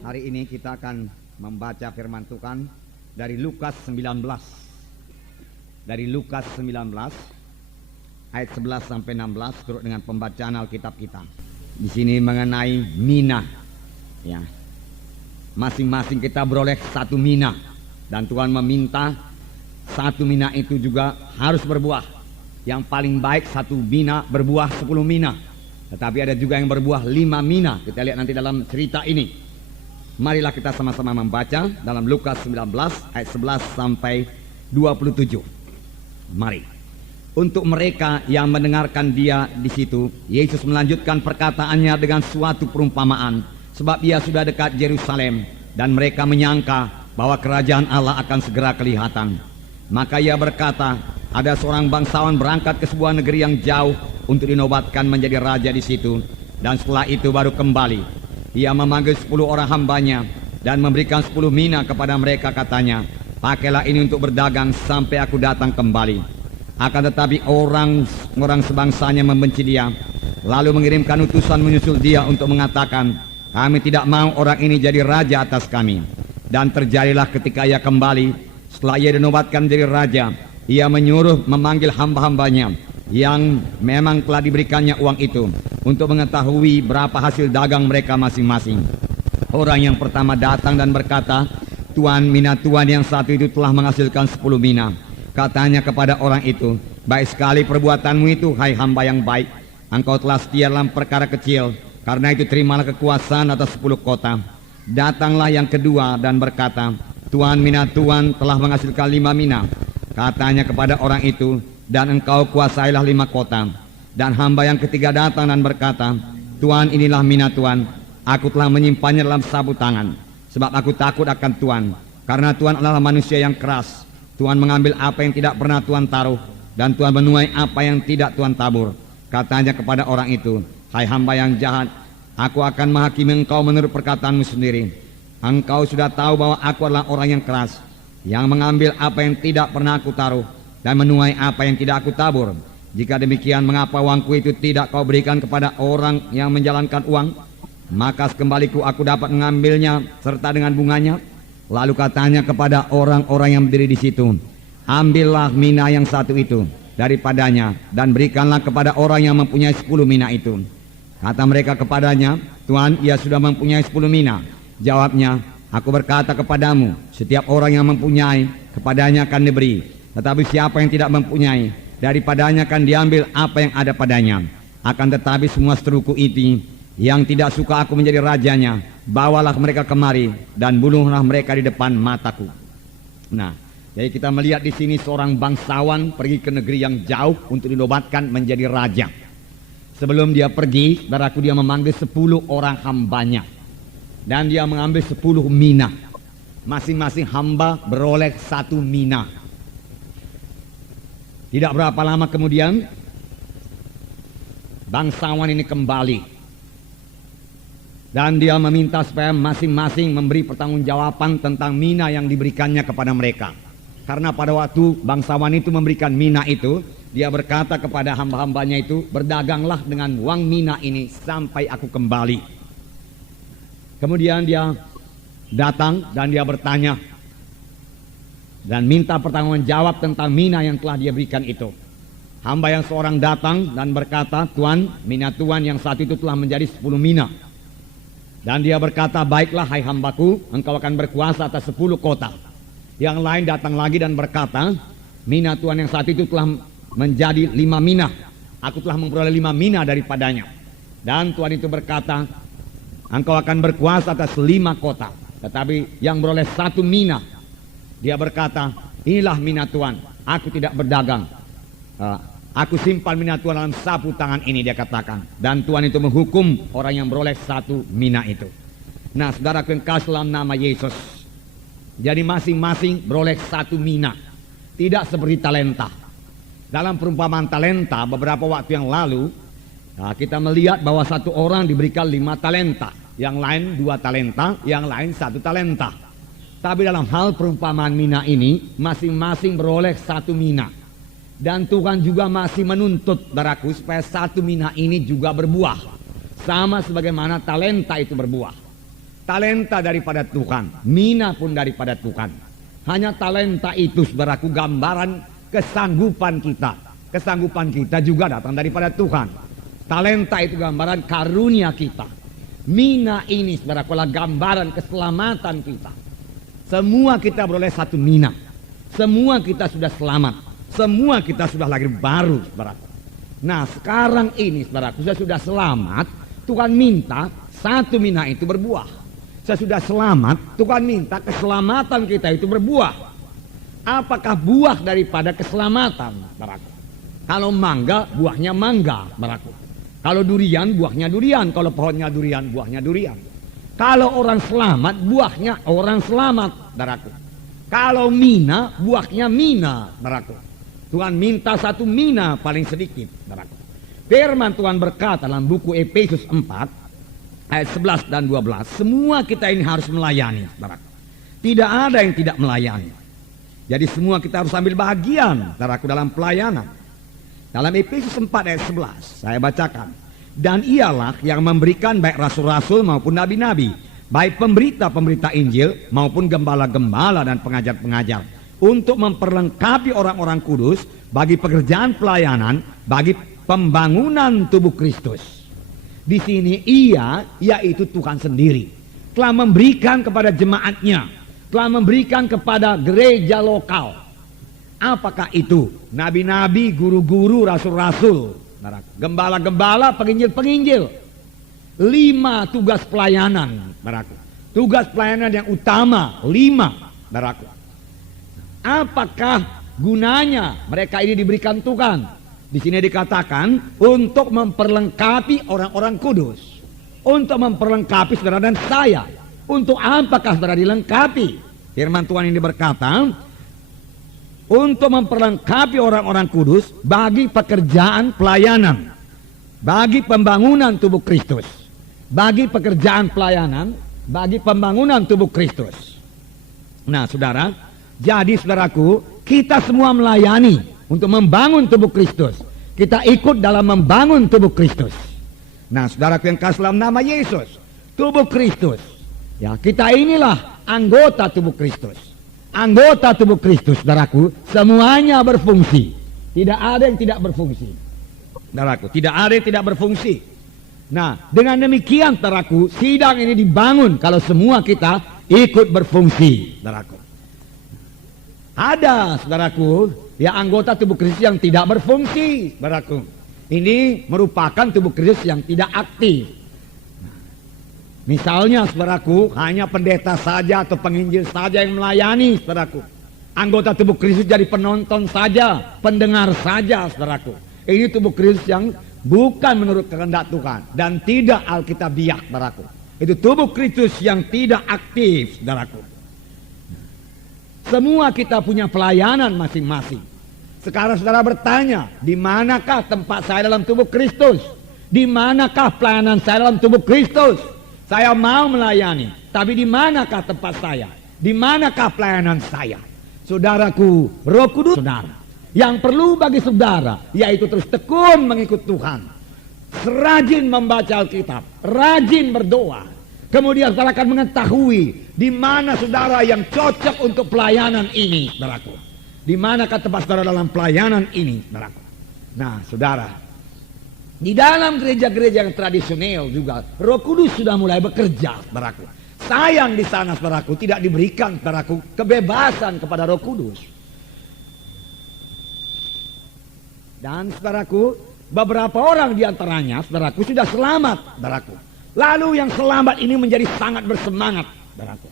Hari ini kita akan membaca firman Tuhan dari Lukas 19. Dari Lukas 19 ayat 11 sampai 16 turut dengan pembacaan Alkitab kita. Di sini mengenai mina. Ya. Masing-masing kita beroleh satu mina dan Tuhan meminta satu mina itu juga harus berbuah. Yang paling baik satu mina berbuah 10 mina. Tetapi ada juga yang berbuah 5 mina. Kita lihat nanti dalam cerita ini. Marilah kita sama-sama membaca dalam Lukas 19 ayat 11 sampai 27. Mari. Untuk mereka yang mendengarkan dia di situ, Yesus melanjutkan perkataannya dengan suatu perumpamaan, sebab ia sudah dekat Yerusalem dan mereka menyangka bahwa kerajaan Allah akan segera kelihatan. Maka ia berkata, ada seorang bangsawan berangkat ke sebuah negeri yang jauh untuk dinobatkan menjadi raja di situ, dan setelah itu baru kembali. Ia memanggil 10 orang hambanya dan memberikan 10 mina kepada mereka, katanya, pakailah ini untuk berdagang sampai aku datang kembali. Akan tetapi orang sebangsanya membenci dia, lalu mengirimkan utusan menyusul dia untuk mengatakan, kami tidak mau orang ini jadi raja atas kami. Dan terjadilah ketika ia kembali, setelah ia dinobatkan menjadi raja, ia menyuruh memanggil hamba-hambanya yang memang telah diberikannya uang itu untuk mengetahui berapa hasil dagang mereka masing-masing. Orang yang pertama datang dan berkata, Tuan, mina Tuan yang satu itu telah menghasilkan 10 mina. Katanya kepada orang itu, baik sekali perbuatanmu itu, hai hamba yang baik. Engkau telah setia dalam perkara kecil, karena itu terimalah kekuasaan atas 10 kota. Datanglah yang kedua dan berkata, Tuan, mina Tuan telah menghasilkan 5 mina. Katanya kepada orang itu, dan engkau kuasailah 5 kota. Dan hamba yang ketiga datang dan berkata, Tuan, inilah mina Tuan, aku telah menyimpannya dalam sabut tangan, sebab aku takut akan Tuan, karena Tuan adalah manusia yang keras. Tuan mengambil apa yang tidak pernah Tuan taruh, dan Tuan menuai apa yang tidak Tuan tabur. Katanya kepada orang itu, hai hamba yang jahat, aku akan menghakimi engkau menurut perkataanmu sendiri. Engkau sudah tahu bahwa aku adalah orang yang keras, yang mengambil apa yang tidak pernah aku taruh, dan menuai apa yang tidak aku tabur. Jika demikian, mengapa uangku itu tidak kau berikan kepada orang yang menjalankan uang? Maka sekembaliku aku dapat mengambilnya serta dengan bunganya. Lalu katanya kepada orang-orang yang berdiri di situ, ambillah mina yang satu itu daripadanya dan berikanlah kepada orang yang mempunyai 10 mina itu. Kata mereka kepadanya, Tuan, ia sudah mempunyai 10 mina. Jawabnya, aku berkata kepadamu, setiap orang yang mempunyai, kepadanya akan diberi. Tetapi siapa yang tidak mempunyai, daripadanya akan diambil apa yang ada padanya. Akan tetapi semua seteruku itu yang tidak suka aku menjadi rajanya, bawalah mereka kemari dan bunuhlah mereka di depan mataku. Nah, jadi kita melihat di sini seorang bangsawan pergi ke negeri yang jauh untuk dinobatkan menjadi raja. Sebelum dia pergi, saudaraku, dia memanggil 10 orang hambanya dan dia mengambil 10 mina. Masing-masing hamba beroleh 1 mina. Tidak berapa lama kemudian bangsawan ini kembali dan dia meminta supaya masing-masing memberi pertanggungjawaban tentang mina yang diberikannya kepada mereka. Karena pada waktu bangsawan itu memberikan mina itu, dia berkata kepada hamba-hambanya itu, berdaganglah dengan uang mina ini sampai aku kembali. Kemudian dia datang dan dia bertanya dan minta pertanggungjawab tentang mina yang telah dia berikan itu. Hamba yang seorang datang dan berkata, Tuan, mina Tuan yang satu itu telah menjadi 10 mina. Dan dia berkata, baiklah hai hambaku, engkau akan berkuasa atas 10 kota. Yang lain datang lagi dan berkata, mina Tuan yang satu itu telah menjadi 5 mina. Aku telah memperoleh 5 mina daripadanya. Dan Tuan itu berkata, engkau akan berkuasa atas 5 kota. Tetapi yang beroleh 1 mina, dia berkata, inilah mina Tuan, aku tidak berdagang. Aku simpan mina Tuan dalam sapu tangan ini, dia katakan. Dan Tuan itu menghukum orang yang beroleh 1 mina itu. Nah, saudaraku yang kasih dalam nama Yesus, jadi masing-masing beroleh 1 mina. Tidak seperti talenta. Dalam perumpamaan talenta beberapa waktu yang lalu, kita melihat bahwa satu orang diberikan 5 talenta, yang lain 2 talenta, yang lain 1 talenta. Tapi dalam hal perumpamaan mina ini, masing-masing beroleh 1 mina. Dan Tuhan juga masih menuntut, saudaraku, supaya 1 mina ini juga berbuah. Sama sebagaimana talenta itu berbuah. talenta daripada Tuhan, mina pun daripada Tuhan. Hanya talenta itu, saudaraku, gambaran kesanggupan kita. Kesanggupan kita juga datang daripada Tuhan. Talenta itu gambaran karunia kita. Mina ini, saudaraku, adalah gambaran keselamatan kita. Semua kita beroleh satu mina. Semua kita sudah selamat. Semua kita sudah lahir baru, saudaraku. Nah, sekarang ini, saudaraku, saya sudah selamat. Tuhan minta satu mina itu berbuah. Saya sudah selamat, Tuhan minta keselamatan kita itu berbuah. Apakah buah daripada keselamatan, saudaraku? Kalau mangga, buahnya mangga, saudaraku. Kalau durian, buahnya durian. Kalau pohonnya durian, buahnya durian. Kalau orang selamat, buahnya orang selamat, saudaraku. Kalau mina, buahnya mina, saudaraku. Tuhan minta satu mina paling sedikit, saudaraku. Firman Tuhan berkata dalam buku Efesus 4 ayat 11 dan 12, semua kita ini harus melayani, saudaraku. Tidak ada yang tidak melayani. Jadi semua kita harus ambil bagian, saudaraku, dalam pelayanan. Dalam Efesus 4 ayat 11 saya bacakan, dan ialah yang memberikan baik rasul-rasul maupun nabi-nabi, baik pemberita-pemberita Injil maupun gembala-gembala dan pengajar-pengajar, untuk memperlengkapi orang-orang kudus bagi pekerjaan pelayanan, bagi pembangunan tubuh Kristus. Di sini ia, yaitu Tuhan sendiri, telah memberikan kepada jemaatnya, telah memberikan kepada gereja lokal. Apakah itu? Nabi-nabi, guru-guru, rasul-rasul, gembala-gembala, penginjil-penginjil. 5 tugas pelayanan, saudaraku. Tugas pelayanan yang utama 5, saudaraku. Apakah gunanya mereka ini diberikan Tuhan? Di sini dikatakan untuk memperlengkapi orang-orang kudus, untuk memperlengkapi saudara dan saya. Untuk apakah saudara dilengkapi? Firman Tuhan ini berkata, untuk memperlengkapi orang-orang kudus bagi pekerjaan pelayanan, bagi pembangunan tubuh Kristus, bagi pekerjaan pelayanan, bagi pembangunan tubuh Kristus. Nah, saudara, jadi saudaraku, kita semua melayani untuk membangun tubuh Kristus. Kita ikut dalam membangun tubuh Kristus. Nah, saudaraku yang kasih dalam nama Yesus, tubuh Kristus. Ya, kita inilah anggota tubuh Kristus. Anggota tubuh Kristus, saudaraku, semuanya berfungsi. Tidak ada yang tidak berfungsi. Saudaraku, tidak ada yang tidak berfungsi. Nah, dengan demikian, saudaraku, sidang ini dibangun kalau semua kita ikut berfungsi, saudaraku. Ada, saudaraku, ya anggota tubuh Kristus yang tidak berfungsi, saudaraku. Ini merupakan tubuh Kristus yang tidak aktif. Misalnya, saudaraku, hanya pendeta saja atau penginjil saja yang melayani, saudaraku. Anggota tubuh Kristus jadi penonton saja, pendengar saja, saudaraku. Ini tubuh Kristus yang bukan menurut kehendak Tuhan dan tidak alkitabiah, saudaraku. Itu tubuh Kristus yang tidak aktif, saudaraku. Semua kita punya pelayanan masing-masing. Sekarang saudara bertanya, di manakah tempat saya dalam tubuh Kristus? Di manakah pelayanan saya dalam tubuh Kristus? Saya mau melayani, tapi di manakah tempat saya? Di manakah pelayanan saya? Saudaraku, Roh Kudus, saudara. Yang perlu bagi saudara, yaitu terus tekun mengikut Tuhan. Rajin membaca Alkitab, rajin berdoa. Kemudian saudara akan mengetahui di mana saudara yang cocok untuk pelayanan ini, saudaraku. Di manakah tempat saudara dalam pelayanan ini, saudaraku. Nah, saudara, di dalam gereja-gereja yang tradisional juga Roh Kudus sudah mulai bekerja, saudaraku. Sayang di sana, saudaraku, tidak diberikan, saudaraku, kebebasan kepada Roh Kudus. Dan saudaraku, beberapa orang di antaranya, saudaraku, sudah selamat, saudaraku. Lalu yang selamat ini menjadi sangat bersemangat, saudaraku.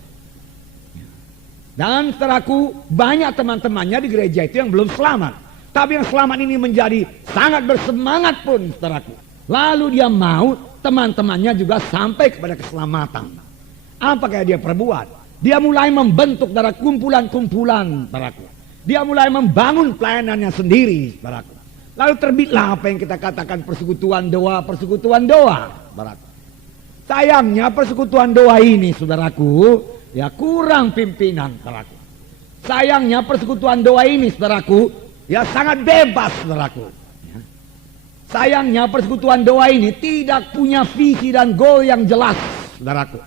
Dan saudaraku, banyak teman-temannya di gereja itu yang belum selamat. Tapi yang selamat ini menjadi sangat bersemangat pun, saudaraku. Lalu dia mau teman-temannya juga sampai kepada keselamatan. Apakah dia perbuat? Dia mulai membentuk dari kumpulan-kumpulan, saudaraku. Dia mulai membangun pelayanannya sendiri, saudaraku. Lalu terbitlah apa yang kita katakan persekutuan doa, saudaraku. Sayangnya persekutuan doa ini, saudaraku, ya kurang pimpinan, saudaraku. Sayangnya persekutuan doa ini, saudaraku, ya sangat bebas, saudaraku. Ya. Sayangnya persekutuan doa ini tidak punya visi dan goal yang jelas, saudaraku.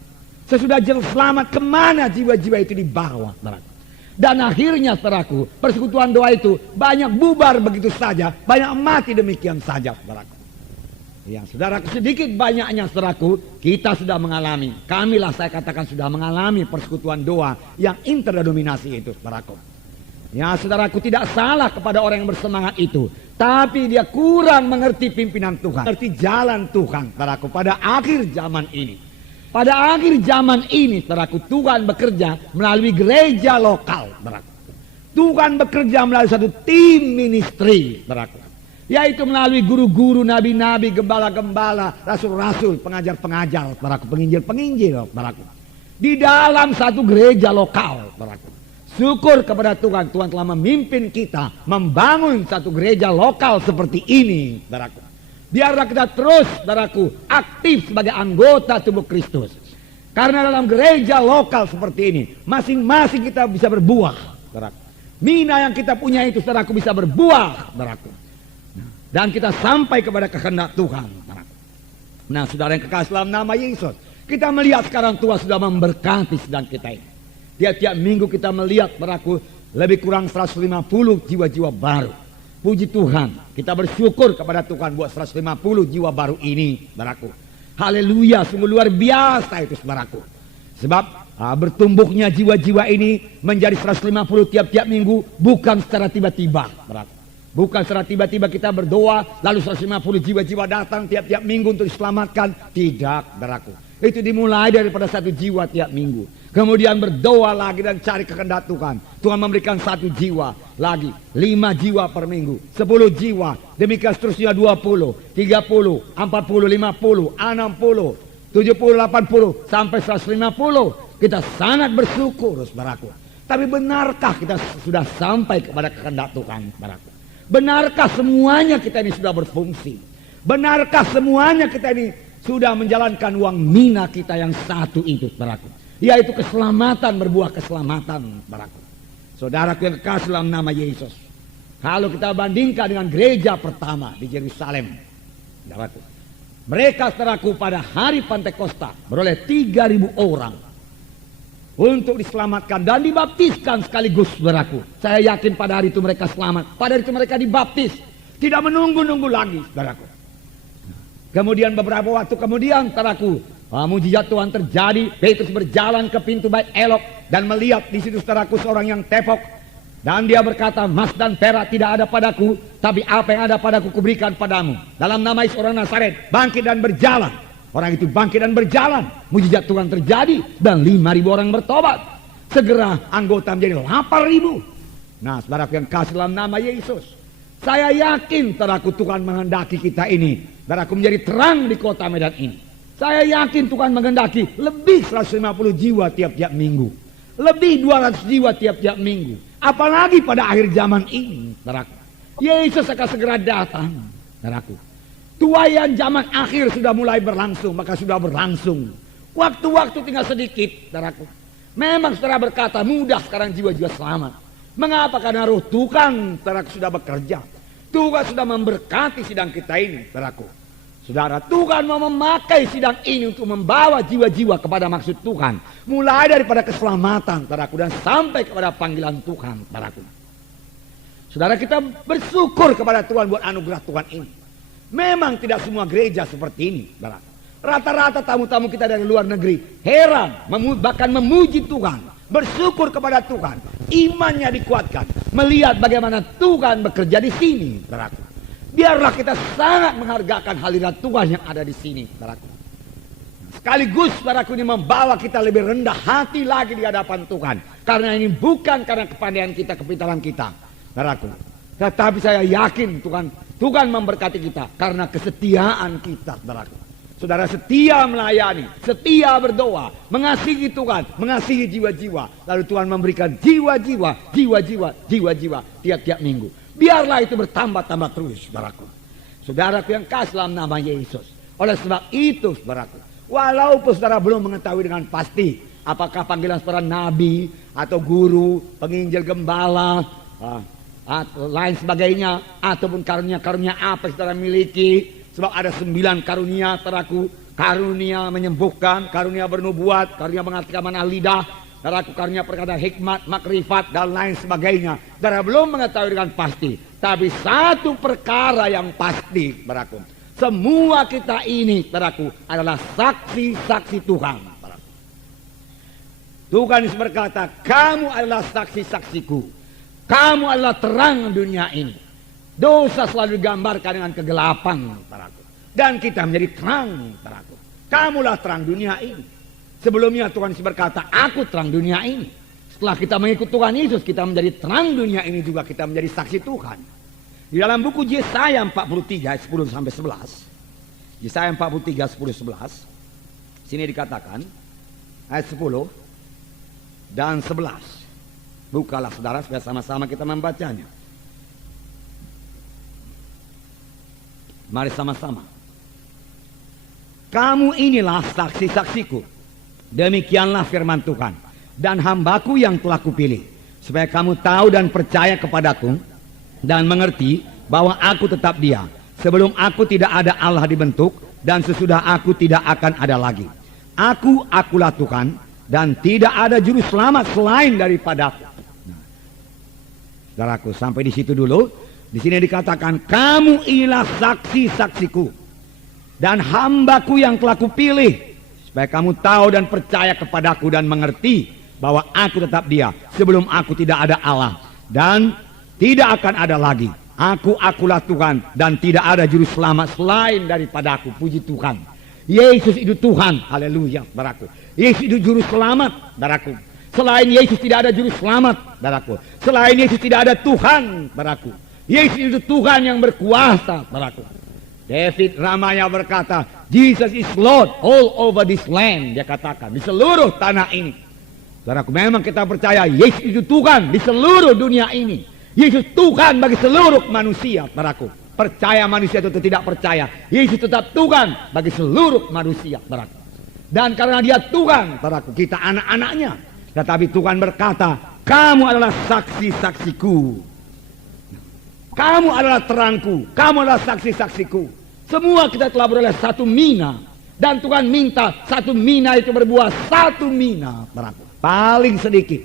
Sesudah selamat, kemana jiwa-jiwa itu dibawa, saudaraku? Dan akhirnya, saudaraku, persekutuan doa itu banyak bubar begitu saja, banyak mati demikian saja, saudaraku. Ya, saudaraku, sedikit banyaknya, saudaraku, kita sudah mengalami, kamilah saya katakan sudah mengalami persekutuan doa yang interdenominasi itu, saudaraku. Ya, saudaraku, tidak salah kepada orang yang bersemangat itu, tapi dia kurang mengerti pimpinan Tuhan, mengerti jalan Tuhan, saudaraku, pada akhir zaman ini. Pada akhir zaman ini, saudaraku, Tuhan bekerja melalui gereja lokal, saudaraku. Tuhan bekerja melalui satu tim ministry, saudaraku. Yaitu melalui guru-guru, nabi-nabi, gembala-gembala, rasul-rasul, pengajar-pengajar, saudaraku, penginjil-penginjil, saudaraku. Di dalam satu gereja lokal, saudaraku. Syukur kepada Tuhan, Tuhan telah memimpin kita membangun satu gereja lokal seperti ini, saudaraku. Biarlah kita terus, saudaraku, aktif sebagai anggota tubuh Kristus. Karena dalam gereja lokal seperti ini, masing-masing kita bisa berbuah, saudaraku. Mina yang kita punya itu, saudaraku, bisa berbuah, saudaraku. Dan kita sampai kepada kehendak Tuhan, saudaraku. Nah, saudara yang kekasih dalam nama Yesus, kita melihat sekarang Tuhan sudah memberkati sedang kita ini. Tiap-tiap minggu kita melihat, saudaraku, lebih kurang 150 jiwa-jiwa baru. Puji Tuhan, kita bersyukur kepada Tuhan buat 150 jiwa baru ini, saudaraku. Haleluya, sungguh luar biasa itu, saudaraku. Sebab bertumbuhnya jiwa-jiwa ini menjadi 150 tiap-tiap minggu bukan secara tiba-tiba, saudaraku. Bukan secara tiba-tiba kita berdoa lalu 150 jiwa-jiwa datang tiap-tiap minggu untuk diselamatkan. Tidak, saudaraku. Itu dimulai daripada satu jiwa tiap minggu. Kemudian berdoa lagi dan cari kehendak Tuhan. Tuhan memberikan satu jiwa lagi, 5 jiwa per minggu, 10 jiwa, demikian seterusnya 20, 30, 40, 50, 60, 70, 80 sampai 150. Kita sangat bersyukur, saudaraku. Tapi benarkah kita sudah sampai kepada kehendak Tuhan, saudaraku? Benarkah semuanya kita ini sudah berfungsi? Benarkah semuanya kita ini sudah menjalankan uang mina kita yang satu itu, saudaraku? Yaitu keselamatan, berbuah keselamatan, saudaraku. Saudaraku yang kekasih dalam nama Yesus. Kalau kita bandingkan dengan gereja pertama di Yerusalem, saudaraku, mereka, saudaraku, pada hari Pantekosta beroleh 3.000 orang untuk diselamatkan dan dibaptiskan sekaligus, saudaraku. Saya yakin pada hari itu mereka selamat. Pada hari itu mereka dibaptis, tidak menunggu-nunggu lagi, saudaraku. Kemudian beberapa waktu kemudian, saudaraku, mujizat Tuhan terjadi. Petrus berjalan ke pintu bait Elok dan melihat di situ, saudaraku, seorang yang tepok. Dan dia berkata, emas dan perak tidak ada padaku, tapi apa yang ada padaku kuberikan padamu. Dalam nama Yesus orang Nazaret, bangkit dan berjalan. Orang itu bangkit dan berjalan. Mujizat Tuhan terjadi dan 5.000 orang bertobat. Segera anggota menjadi 8.000. Nah, saudaraku yang kasih dalam nama Yesus, saya yakin, saudaraku, Tuhan menghendaki kita ini, saudaraku, menjadi terang di kota Medan ini. Saya yakin Tuhan menghendaki lebih 150 jiwa tiap-tiap minggu. Lebih 200 jiwa tiap-tiap minggu. Apalagi pada akhir zaman ini, saudaraku. Yesus akan segera datang, saudaraku. Tuaian zaman akhir sudah mulai berlangsung, maka sudah berlangsung. Waktu-waktu tinggal sedikit, saudaraku. Memang saudara berkata, mudah sekarang jiwa-jiwa selamat. Mengapa? Karena roh Tuhan, saudaraku, sudah bekerja. Tuhan sudah memberkati sidang kita ini, saudaraku. Saudara, Tuhan mau memakai sidang ini untuk membawa jiwa-jiwa kepada maksud Tuhan. Mulai daripada keselamatan, saudaraku, dan sampai kepada panggilan Tuhan, saudaraku. Saudara, kita bersyukur kepada Tuhan buat anugerah Tuhan ini. Memang tidak semua gereja seperti ini, saudaraku. Rata-rata tamu-tamu kita dari luar negeri heran, bahkan memuji Tuhan, bersyukur kepada Tuhan. Imannya dikuatkan, melihat bagaimana Tuhan bekerja di sini, saudaraku. Biarlah kita sangat menghargakan hadirat Tuhan yang ada di sini, saudaraku. Sekaligus, saudaraku, ini membawa kita lebih rendah hati lagi di hadapan Tuhan. Karena ini bukan karena kepandaian kita, kepintaran kita, saudaraku. Tetapi saya yakin Tuhan memberkati kita karena kesetiaan kita, saudaraku. Saudara setia melayani, setia berdoa, mengasihi Tuhan, mengasihi jiwa-jiwa. Lalu Tuhan memberikan jiwa-jiwa tiap-tiap minggu. Biarlah itu bertambah-tambah terus, saudaraku. Saudaraku yang kasih dalam nama Yesus. Oleh sebab itu, saudaraku, walaupun saudara belum mengetahui dengan pasti apakah panggilan saudara nabi atau guru, penginjil, gembala, atau lain sebagainya, ataupun karunia-karunia apa yang saudara miliki, Sebab ada 9 karunia, saudaraku. Karunia menyembuhkan, karunia bernubuat, karunia mengartikan mana lidah, saudaraku, karunia perkata hikmat, makrifat, dan lain sebagainya. Saudara belum mengetahui dengan pasti. Tapi satu perkara yang pasti, saudaraku. Semua kita ini, saudaraku, adalah saksi-saksi Tuhan. Saudaraku. Tuhan Yesus berkata, kamu adalah saksi-saksiku. Kamu adalah terang dunia ini. Dosa selalu digambarkan dengan kegelapan, saudaraku. Dan kita menjadi terang, saudaraku. Kamulah terang dunia ini. Sebelumnya Tuhan Yesus berkata, aku terang dunia ini. Setelah kita mengikut Tuhan Yesus, kita menjadi terang dunia ini juga, kita menjadi saksi Tuhan. Di dalam buku Yesaya 43 ayat 10 sampai 11. Yesaya 43 10 11. Sini dikatakan ayat 10 dan 11. Bukalah saudara supaya sama-sama kita membacanya. Mari sama-sama. Kamu inilah saksi-saksiku. Demikianlah firman Tuhan. Dan hambaku yang telah kupilih. Supaya kamu tahu dan percaya kepadaku. Dan mengerti bahwa aku tetap Dia. Sebelum aku tidak ada Allah dibentuk. Dan sesudah aku tidak akan ada lagi. Akulah Tuhan. Dan tidak ada juru selamat selain daripadaku. Saudaraku, sampai di situ dulu. Di sini dikatakan, kamu inilah saksi-saksiku. Dan hambaku yang telah kupilih, supaya kamu tahu dan percaya kepadaku dan mengerti bahwa aku tetap Dia. Sebelum aku tidak ada Allah dan tidak akan ada lagi. Akulah Tuhan dan tidak ada juru selamat selain daripadaku. Puji Tuhan. Yesus itu Tuhan. Haleluya, saudaraku. Yesus itu juru selamat, saudaraku. Selain Yesus tidak ada juru selamat, saudaraku. Selain Yesus tidak ada Tuhan, saudaraku. Yesus itu Tuhan yang berkuasa, saudaraku. David Ramaya berkata, Jesus is Lord all over this land. Dia katakan, di seluruh tanah ini. Saudaraku, memang kita percaya Yesus itu Tuhan di seluruh dunia ini. Yesus Tuhan bagi seluruh manusia, saudaraku. Percaya manusia itu tidak percaya, Yesus tetap Tuhan bagi seluruh manusia, saudaraku. Dan karena Dia Tuhan, saudaraku, kita anak-anaknya. Tetapi Tuhan berkata, kamu adalah saksi-saksiku. Kamu adalah terangku. Kamu adalah saksi-saksiku. Semua kita telah beroleh satu mina. Dan Tuhan minta satu mina itu berbuah satu mina, saudaraku. Paling sedikit.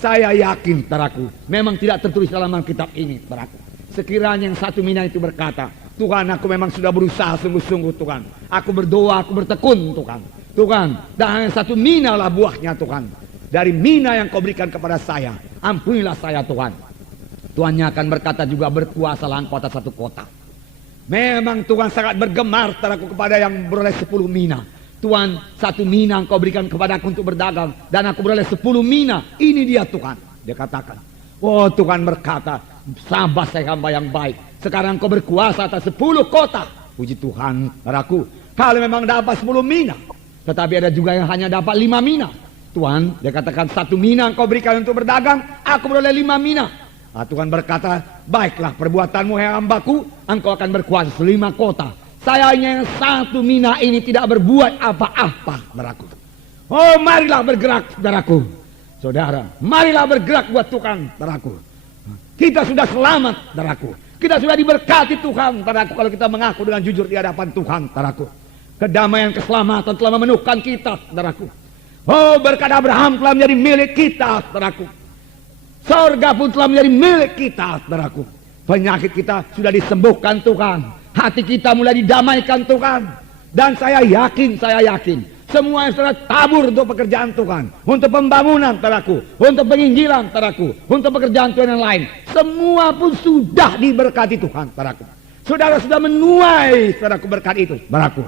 Saya yakin, saudaraku, memang tidak tertulis dalam Alkitab ini, saudaraku. Sekiranya yang satu mina itu berkata, Tuhan, aku memang sudah berusaha sungguh-sungguh, Tuhan. Aku berdoa, aku bertekun, Tuhan. Tuhan, dan hanya satu mina lah buahnya, Tuhan. Dari mina yang kau berikan kepada saya, ampunilah saya, Tuhan. Tuhannya akan berkata juga, berkuasalah engkau atas satu kota. Memang Tuhan sangat bergemar, saudaraku, kepada yang beroleh 10 mina. Tuhan, satu mina engkau berikan kepadaku untuk berdagang, dan aku beroleh 10 mina. Ini dia Tuhan. Dia katakan, oh Tuhan berkata, sabar saya hamba yang baik. Sekarang engkau berkuasa atas 10 kota. Puji Tuhan, saudaraku. Kalau memang dapat 10 mina, tetapi ada juga yang hanya dapat 5 mina. Tuhan, dia katakan, satu mina engkau berikan untuk berdagang, aku beroleh 5 mina. Nah, Tuhan berkata, baiklah perbuatanmu hai hambaku, engkau akan berkuasa 5 kota. Sayangnya yang satu mina ini tidak berbuat apa-apa, saudaraku. Oh, marilah bergerak, saudaraku. Saudara, marilah bergerak buat Tuhan, saudaraku. Kita sudah selamat, saudaraku. Kita sudah diberkati Tuhan, saudaraku, kalau kita mengaku dengan jujur di hadapan Tuhan, saudaraku. Kedamaian, keselamatan telah memenuhkan kita, saudaraku. Oh, berkat Abraham telah menjadi milik kita, saudaraku. Surga pun telah menjadi milik kita, saudaraku. Penyakit kita sudah disembuhkan Tuhan. Hati kita mulai didamaikan Tuhan. Dan saya yakin, semua yang sudah tabur untuk pekerjaan Tuhan, untuk pembangunan, saudaraku, untuk penginjilan, saudaraku, untuk pekerjaan Tuhan yang lain, semua pun sudah diberkati Tuhan, saudaraku. Saudara sudah menuai, saudaraku, berkat itu, saudaraku.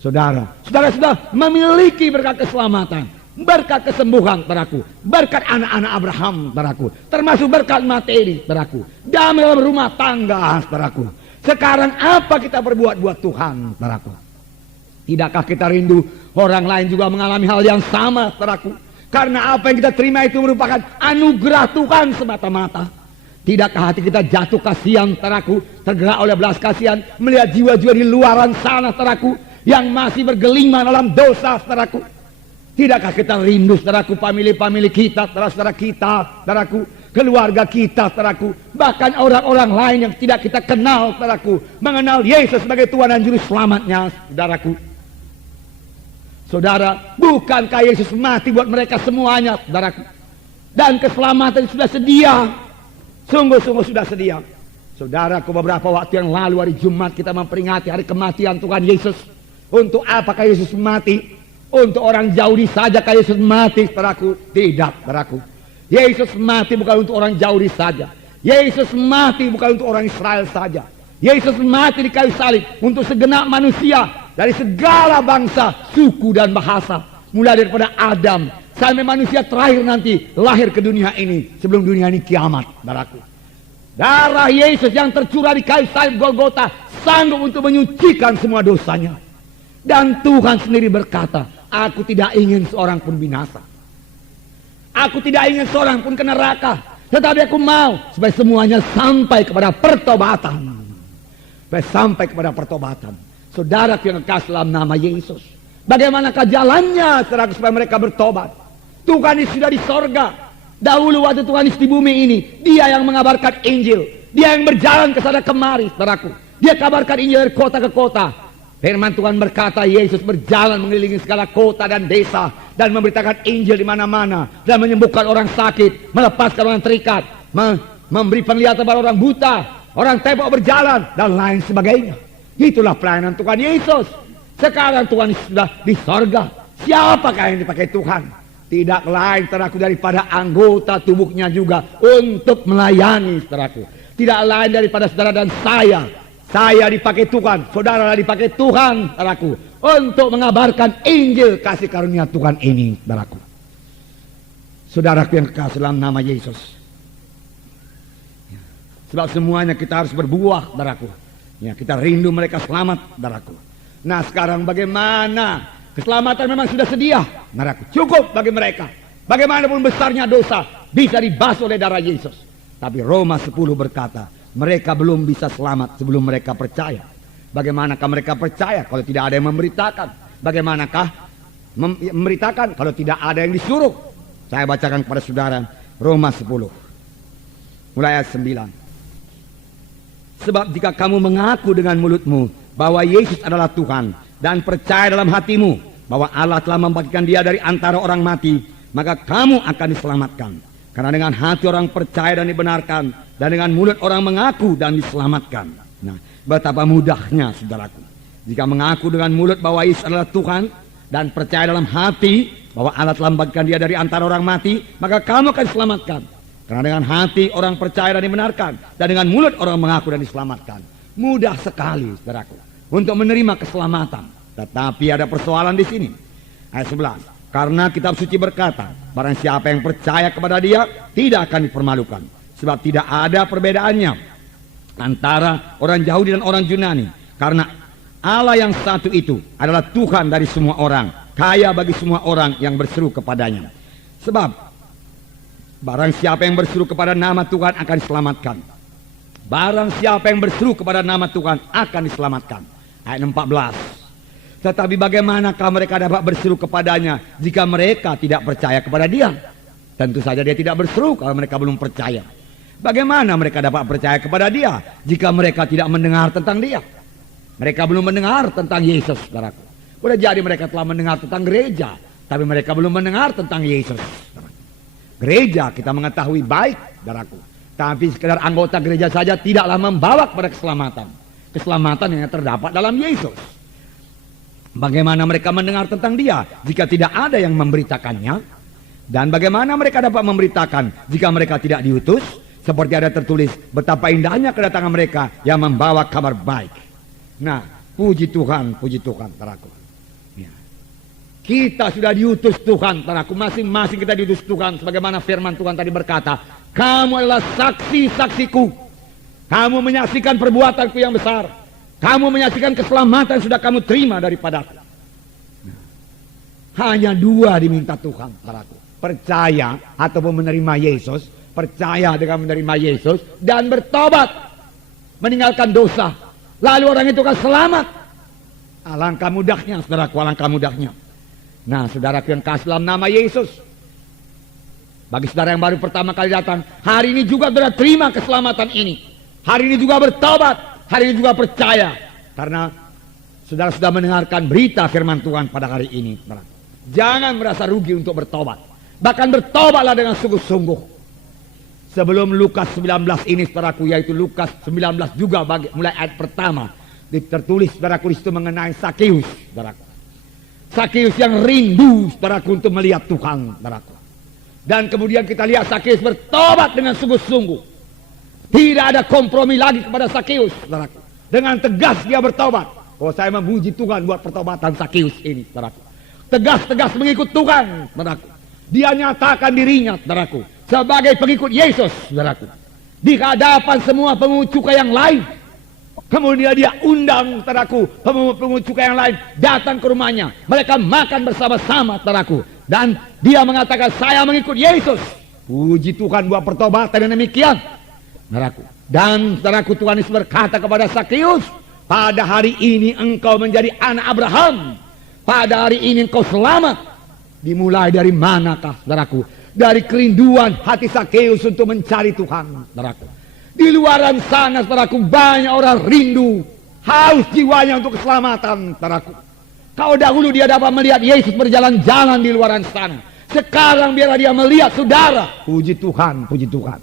Saudara sudah memiliki berkat keselamatan, berkat kesembuhan, saudaraku, berkat anak-anak Abraham, saudaraku, termasuk berkat materi, saudaraku, damai dalam rumah tangga, saudaraku. Sekarang apa kita berbuat buat Tuhan, saudaraku? Tidakkah kita rindu orang lain juga mengalami hal yang sama, saudaraku? Karena apa yang kita terima itu merupakan anugerah Tuhan semata-mata. Tidakkah hati kita jatuh kasihan, saudaraku, tergerak oleh belas kasihan melihat jiwa-jiwa di luaran sana, saudaraku, yang masih bergelimang dalam dosa, saudaraku? Tidakkah kita rindu, saudaraku, famili-famili kita, saudara-saudara kita, saudaraku, keluarga kita, saudaraku, bahkan orang-orang lain yang tidak kita kenal, saudaraku, mengenal Yesus sebagai Tuhan dan Juru Selamatnya, saudaraku. Saudara, bukankah Yesus mati buat mereka semuanya, saudaraku? Dan keselamatan sudah sedia, sungguh-sungguh sudah sedia. Saudaraku, beberapa waktu yang lalu hari Jumat kita memperingati hari kematian Tuhan Yesus. Untuk apakah Yesus mati? Untuk orang Yahudi saja Yesus mati, saudaraku? Tidak, saudaraku. Yesus mati bukan untuk orang Yahudi saja. Yesus mati bukan untuk orang Israel saja. Yesus mati di kayu salib untuk segenap manusia dari segala bangsa, suku dan bahasa. Mulai daripada Adam sampai manusia terakhir nanti lahir ke dunia ini sebelum dunia ini kiamat, saudaraku. Darah Yesus yang tercurah di kayu salib Golgota sanggup untuk menyucikan semua dosanya. Dan Tuhan sendiri berkata, aku tidak ingin seorang pun binasa. Aku tidak ingin seorang pun ke neraka. Tetapi aku mau supaya semuanya sampai kepada pertobatan. Supaya sampai kepada pertobatan. Saudara yang kasih dalam nama Yesus. Bagaimanakah jalannya saudara supaya mereka bertobat? Tuhan Yesus sudah di sorga. Dahulu waktu Tuhan Yesus di bumi ini, Dia yang mengabarkan Injil. Dia yang berjalan ke sana kemari, saudaraku. Dia kabarkan Injil dari kota ke kota. Firman Tuhan berkata, Yesus berjalan mengelilingi segala kota dan desa dan memberitakan Injil di mana-mana dan menyembuhkan orang sakit, melepaskan orang terikat, memberi penglihatan pada orang buta, orang tembok berjalan dan lain sebagainya. Itulah pelayanan Tuhan Yesus. Sekarang Tuhan Yesus sudah di sorga. Siapakah yang dipakai Tuhan? Tidak lain, saudaraku, daripada anggota tubuhnya juga untuk melayani, saudaraku. Tidak lain daripada saudara dan saya. Saya dipakai Tuhan, saudara dipakai Tuhan, saudaraku, untuk mengabarkan Injil kasih karunia Tuhan ini, saudaraku. Saudaraku yang kekasih dalam nama Yesus. Sebab semuanya kita harus berbuah, saudaraku. Ya, kita rindu mereka selamat, saudaraku. Nah, sekarang bagaimana? Keselamatan memang sudah sedia, saudaraku. Cukup bagi mereka. Bagaimanapun besarnya dosa bisa dibasuh oleh darah Yesus. Tapi Roma 10 berkata, mereka belum bisa selamat sebelum mereka percaya. Bagaimanakah mereka percaya kalau tidak ada yang memberitakan? Bagaimanakah memberitakan kalau tidak ada yang disuruh? Saya bacakan kepada saudara Roma 10 mulai ayat 9. Sebab jika kamu mengaku dengan mulutmu bahwa Yesus adalah Tuhan dan percaya dalam hatimu bahwa Allah telah membagikan Dia dari antara orang mati, maka kamu akan diselamatkan. Karena dengan hati orang percaya dan dibenarkan, dan dengan mulut orang mengaku dan diselamatkan. Nah, betapa mudahnya, saudaraku. Jika mengaku dengan mulut bahwa Yesus adalah Tuhan dan percaya dalam hati bahwa Allah telah membagikan Dia dari antara orang mati, maka kamu akan diselamatkan. Karena dengan hati orang percaya dan dibenarkan, dan dengan mulut orang mengaku dan diselamatkan. Mudah sekali, saudaraku, untuk menerima keselamatan. Tetapi ada persoalan di sini. Ayat 11. Karena kitab suci berkata, barang siapa yang percaya kepada Dia tidak akan dipermalukan. Sebab tidak ada perbedaannya antara orang Yahudi dan orang Yunani. Karena Allah yang satu itu adalah Tuhan dari semua orang, kaya bagi semua orang yang berseru kepadanya. Sebab barang siapa yang berseru kepada nama Tuhan akan diselamatkan. Barang siapa yang berseru kepada nama Tuhan akan diselamatkan. Ayat 14. Tetapi bagaimanakah mereka dapat berseru kepadanya jika mereka tidak percaya kepada Dia? Tentu saja Dia tidak berseru kalau mereka belum percaya. Bagaimana mereka dapat percaya kepada Dia jika mereka tidak mendengar tentang Dia? Mereka belum mendengar tentang Yesus, saudaraku. Boleh jadi mereka telah mendengar tentang gereja, tapi mereka belum mendengar tentang Yesus. Gereja kita mengetahui baik, saudaraku. Tapi sekedar anggota gereja saja tidaklah membawa kepada keselamatan. Keselamatan yang terdapat dalam Yesus. Bagaimana mereka mendengar tentang Dia jika tidak ada yang memberitakannya? Dan bagaimana mereka dapat memberitakan jika mereka tidak diutus? Seperti ada tertulis, betapa indahnya kedatangan mereka yang membawa kabar baik. Nah, puji Tuhan, saudaraku. Ya. Kita sudah diutus Tuhan, saudaraku. Masing-masing kita diutus Tuhan. Sebagaimana firman Tuhan tadi berkata, kamu adalah saksi-saksiku. Kamu menyaksikan perbuatanku yang besar. Kamu menyaksikan keselamatan sudah kamu terima daripadaku. Nah, hanya dua diminta Tuhan, saudaraku. Percaya ataupun menerima Yesus. Percaya dengan menerima Yesus dan bertobat. Meninggalkan dosa. Lalu orang itu akan selamat. Alangkah mudahnya, saudaraku, alangkah mudahnya. Nah, saudaraku yang kasih dalam nama Yesus. Bagi saudara yang baru pertama kali datang, hari ini juga saudara terima keselamatan ini. Hari ini juga bertobat, hari ini juga percaya. Karena saudara sudah mendengarkan berita firman Tuhan pada hari ini. Jangan merasa rugi untuk bertobat. Bahkan bertobatlah dengan sungguh-sungguh. Sebelum Lukas 19 ini saudaraku, yaitu Lukas 19 juga mulai ayat pertama, tertulis saudaraku di situ mengenai Sakeus, saudaraku. Sakeus yang rindu saudaraku untuk melihat Tuhan, saudaraku. Dan kemudian kita lihat Sakeus bertobat dengan sungguh-sungguh. Tidak ada kompromi lagi kepada Sakeus, saudaraku. Dengan tegas dia bertobat. Oh, saya memuji Tuhan buat pertobatan Sakeus ini, saudaraku. Tegas-tegas mengikut Tuhan, saudaraku. Dia nyatakan dirinya, saudaraku, sebagai pengikut Yesus, saudaraku. Di hadapan semua pemungut cukai yang lain. Kemudian dia undang, saudaraku, pemungut cukai yang lain datang ke rumahnya. Mereka makan bersama-sama, saudaraku. Dan dia mengatakan, saya mengikut Yesus. Puji Tuhan buat pertobatan yang demikian, saudaraku. Dan saudaraku, Tuhan Yesus berkata kepada Sakeus, pada hari ini engkau menjadi anak Abraham. Pada hari ini engkau selamat. Dimulai dari manakah, saudaraku? Dari kerinduan hati Sakeus untuk mencari Tuhan, saudaraku. Di luaran sana, saudaraku, banyak orang rindu, haus jiwanya untuk keselamatan, saudaraku. Kalau dahulu dia dapat melihat Yesus berjalan-jalan di luaran sana. Sekarang biarlah dia melihat saudara. Puji Tuhan, puji Tuhan.